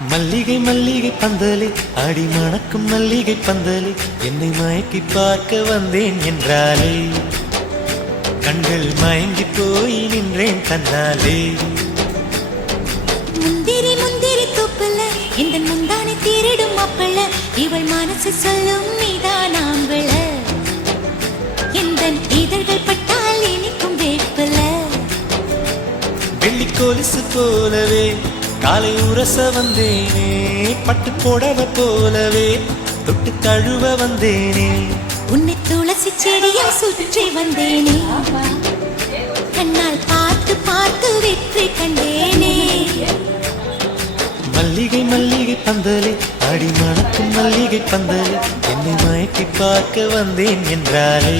மல்லிகை மல்லிகை பந்தலே ஆடி மணக்கும் மல்லிகை பந்தலே என்னை மயக்கி பார்க்க வந்தேன் என்றாலே கண்கள் மயங்கி போய் நின்றேன் தன்னாலே. முந்திரி முந்திரி தூப்பல இந்த முந்தானை திருடும் மாப்பிள்ள இவள் மனசு சொல்லும் நீதான் ஆம்பள இந்த இதழ்கள் பட்டால் இனிக்கும் வேப்பல. வெள்ளி கொலுசு போலவே காலை உரச வந்தேனே பட்டு புடவ போலவே தொட்டு தழுவ வந்தேனே உன்னை துளசி செடியை சுற்றி வந்தேனே கண்ணால் பார்த்து பார்த்து வெற்றி கண்டேனே. மல்லிகை மல்லிகை பந்தலே அடி மணக்கும் மல்லிகை பந்தலே என்னை மயக்கி பார்க்க வந்தேன் என்றாலே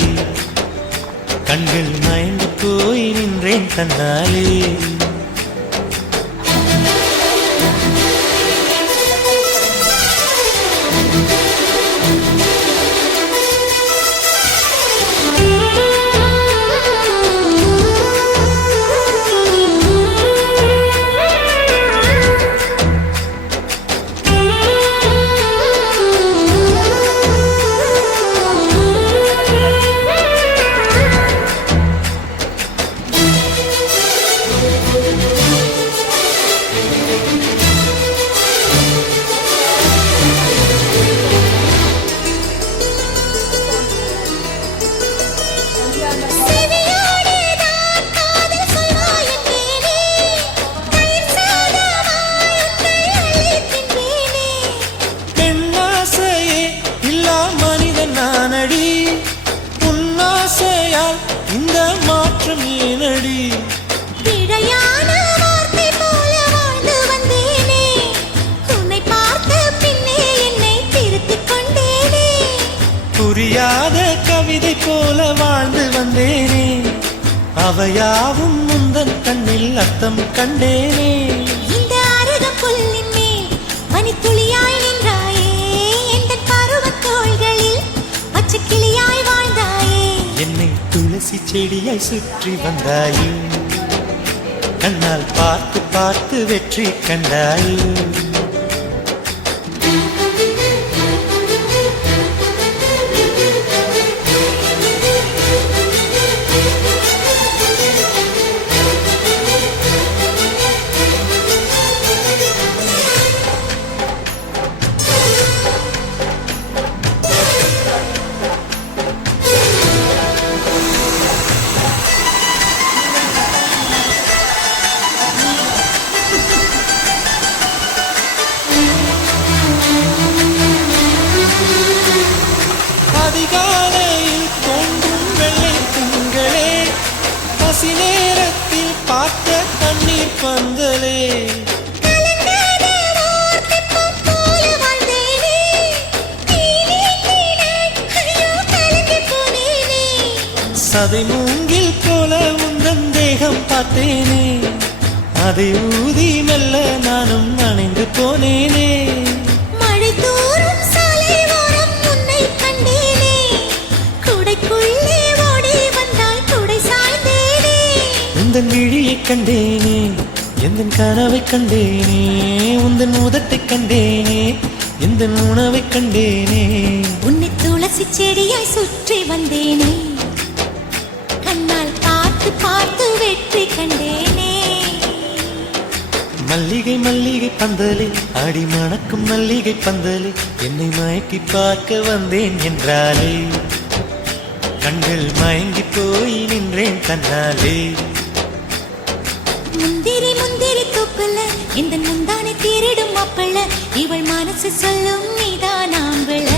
கண்கள் மயங்கி போய் நின்றேன் தன்னாலே. இந்த மாற்றம் ஏனடி விடையான வார்த்தை போல வாழ்ந்து வந்தேனே உன்னை பார்த்த பின்னே என்னை திருத்திக் கொண்டேனே. புரியாத கவிதை போல வாழ்ந்து வந்தேனே அவையாவும் முந்தன் கண்ணில் அர்த்தம் கண்டேனே. இந்த அருக புல்லின் மேல் பனித்துளியாய் நின்றாயே எந்த பருவத் தோள்களில் பச்சை கிளியாய் வாழ்ந்தாயே என்னை துளசி செடியை சுற்றி வந்தாயே கண்ணால் பார்த்து பார்த்து வெற்றி கண்டாயே. அதிகாலையில் தோன்றும் வெள்ளை திங்களே பசி நேரத்தில் பார்த்த தண்ணீர் பந்தலே சதை மூங்கில் போல உந்தன் தேகம் பார்த்தேனே அதை ஊதி மெல்ல நானும் அணைந்து போனேனே. மழை தூரும் சாலை ஓரம் உன்னை கண்டேனே குடைக்குள்ளே ஓடி வந்தாய் குடை சாய்ந்தேனே. உந்தன் விழியை கண்டேனே எந்தன் கனவை கண்டேனே உந்தன் உதட்டை கண்டேனே எந்த உணவை கண்டேனே. உன்னை துளசி செடியாய் சுற்றி வந்தேனே கண்ணால் பார்த்து பார்த்து வெற்றி கண்டேனே. மல்லிகை மல்லிகை பந்தலே அடி மணக்கும் மல்லிகை பந்தலே என்னை மயக்கி பார்க்க வந்தேன் என்றாலே கண்கள் மயங்கி போய் நின்றேன் தன்னாலே. முந்திரி முந்திரி தூப்பல இந்த முந்தானை திருடும் மாப்பிள்ள இவள் மனசு சொல்லும் நீதான் ஆம்பள.